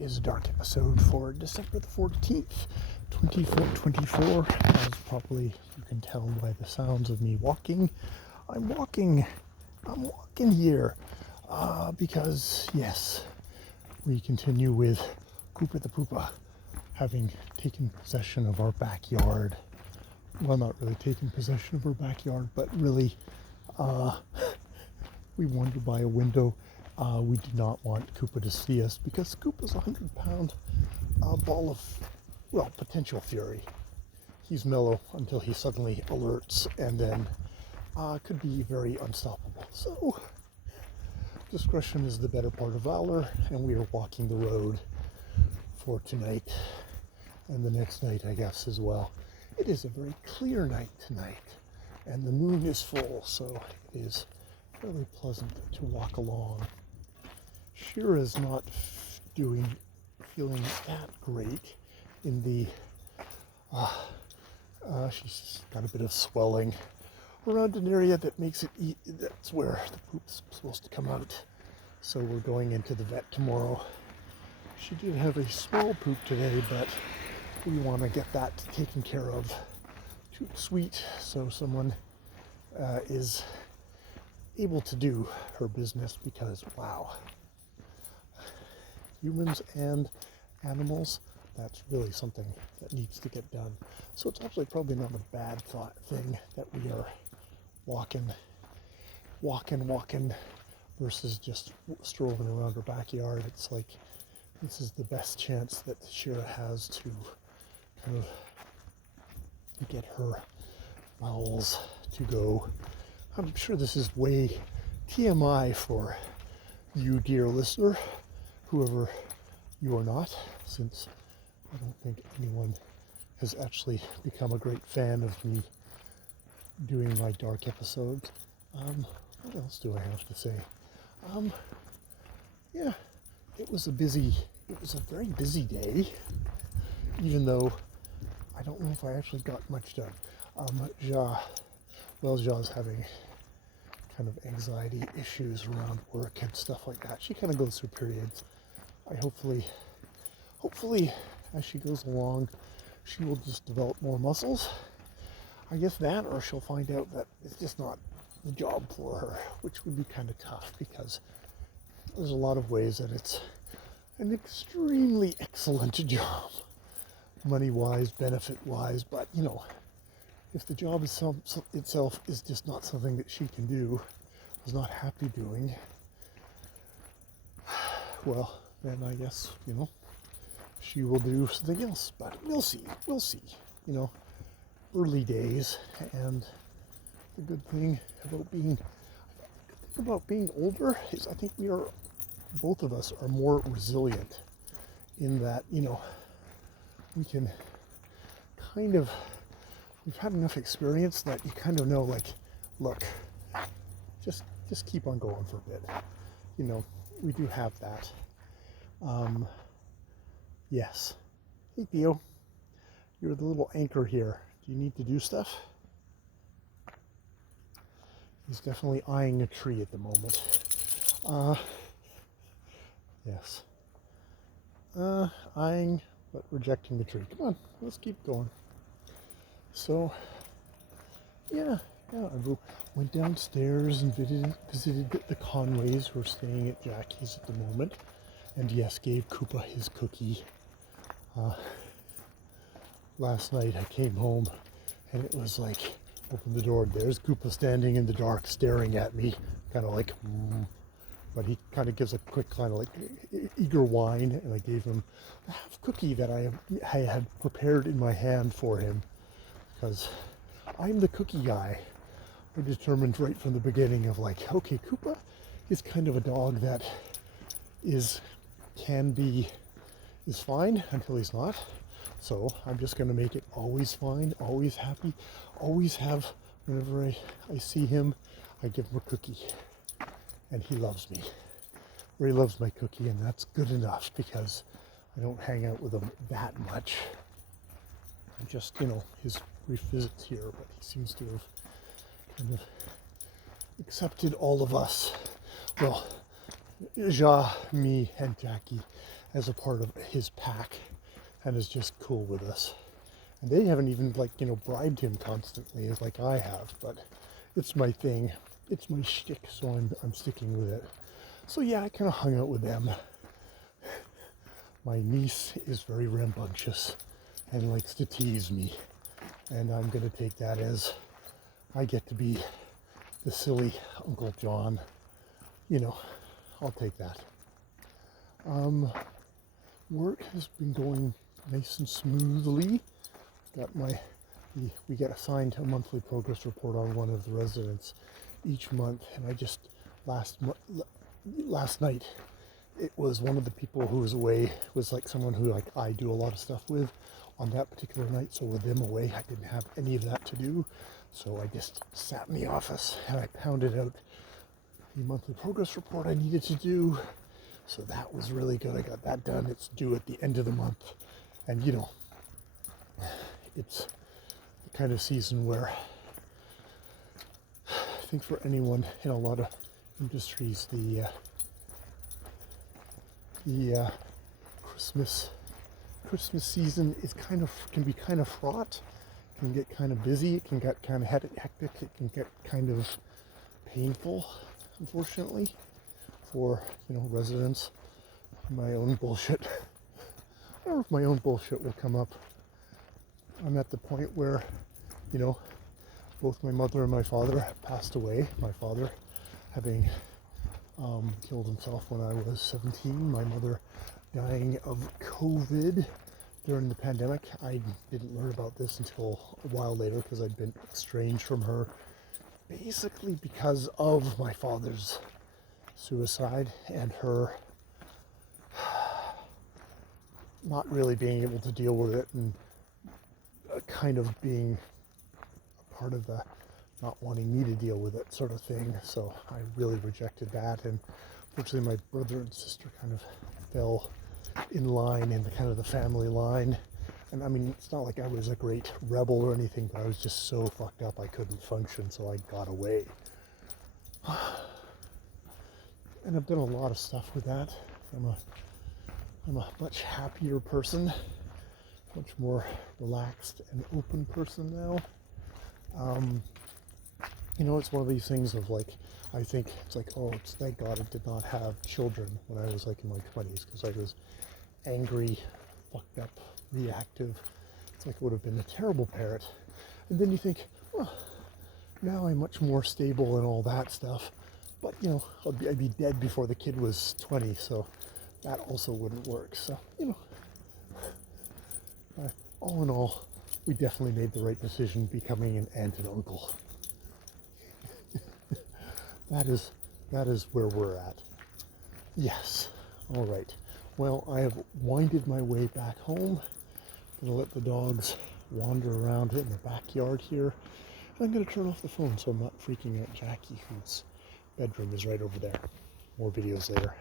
is a dark episode for December the 14th, 2424. As probably you can tell by the sounds of me walking, I'm walking here because, yes, we continue with Koopa the Poopa having taken possession of our backyard. Well, not really taking possession of our backyard, but really, we wandered by a window. We did not want Koopa to see us because Koopa's a 100-pound ball of, well, potential fury. He's mellow until he suddenly alerts and then could be very unstoppable. So, discretion is the better part of valor, and we are walking the road for tonight and the next night, I guess, as well. It is a very clear night tonight, and the moon is full, so it is fairly pleasant to walk along. Shira's not feeling that great in the, she's got a bit of swelling around an area that makes it, that's where the poop's supposed to come out. So we're going into the vet tomorrow. She did have a small poop today, but we want to get that taken care of. Too sweet, so someone is able to do her business because, wow. Humans and animals, that's really something that needs to get done. So it's actually probably not a bad thing that we are walking versus just strolling around our backyard. It's like this is the best chance that Shira has to kind of get her bowels to go. I'm sure this is way TMI for you, dear listener, whoever you are not, since I don't think anyone has actually become a great fan of me doing my dark episodes. What else do I have to say? Yeah, it was a very busy day, even though I don't know if I actually got much done. Ja's having kind of anxiety issues around work and stuff like that. She kind of goes through periods. Hopefully, as she goes along, she will just develop more muscles. I guess that, or she'll find out that it's just not the job for her, which would be kind of tough because there's a lot of ways that it's an extremely excellent job, money-wise, benefit-wise, but, you know, if the job itself is just not something that she can do, is not happy doing, well, then I guess, you know, she will do something else. But we'll see, you know, early days. And the good thing about being older is I think both of us are more resilient in that, you know, we can we've had enough experience that you kind of know, like, look, just keep on going for a bit. You know, we do have that. Yes. Hey, Theo. You're the little anchor here. Do you need to do stuff? He's definitely eyeing a tree at the moment. Yes. Eyeing, but rejecting the tree. Come on, let's keep going. So, yeah, I went downstairs and visited the Conways who are staying at Jackie's at the moment. And yes, gave Koopa his cookie. Last night I came home and it was like, open the door, there's Koopa standing in the dark staring at me, kind of like, but he kind of gives a quick kind of like eager whine, and I gave him a half cookie that I had prepared in my hand for him, because I'm the cookie guy. I determined right from the beginning of like, okay, Koopa is kind of a dog that is fine until he's not. So I'm just going to make it always fine, always happy, always have, whenever I see him, I give him a cookie. And he loves me. Or he loves my cookie, and that's good enough because I don't hang out with him that much. I'm just, you know, his brief visits here, but he seems to have kind of accepted all of us. Well, Ja, me, and Jackie as a part of his pack and is just cool with us. And they haven't even, like, you know, bribed him constantly as like I have, but it's my thing. It's my shtick, so I'm sticking with it. So yeah, I kind of hung out with them. My niece is very rambunctious and likes to tease me, and I'm gonna take that as I get to be the silly Uncle John. You know, I'll take that. Work has been going nice and smoothly. We get assigned a monthly progress report on one of the residents each month, and I just last night it was one of the people who was away, was like someone who like I do a lot of stuff with on that particular night. So with them away, I didn't have any of that to do. So I just sat in the office and I pounded out the monthly progress report I needed to do. So that was really good. I got that done. It's due at the end of the month. And you know, it's the kind of season where I think for anyone in a lot of industries, the Christmas season is can be kind of fraught, can get kind of busy, it can get kind of hectic, it can get kind of painful, unfortunately, for, you know, residents. My own bullshit. I don't know if my own bullshit will come up. I'm at the point where, you know, both my mother and my father passed away. My father having killed himself when I was 17. My mother dying of COVID during the pandemic. I didn't learn about this until a while later because I'd been estranged from her basically because of my father's suicide and her not really being able to deal with it, and kind of being a part of the not wanting me to deal with it sort of thing. So I really rejected that, and fortunately my brother and sister kind of fell in line in the kind of the family line. And I mean, it's not like I was a great rebel or anything, but I was just so fucked up I couldn't function, so I got away. And I've done a lot of stuff with that. I'm a much happier person, much more relaxed and open person now. You know, it's one of these things of like, I think it's like, oh, it's thank God I did not have children when I was like in my 20s, because I was angry, fucked up, reactive. It's like I would have been a terrible parent. And then you think, well, now I'm much more stable and all that stuff. But, you know, I'd be dead before the kid was 20, so that also wouldn't work. So, you know, all in all, we definitely made the right decision becoming an aunt and uncle. That is where we're at. Yes. All right. Well, I have winded my way back home. I'm going to let the dogs wander around in the backyard here. And I'm going to turn off the phone so I'm not freaking out Jackie, whose bedroom is right over there. More videos later.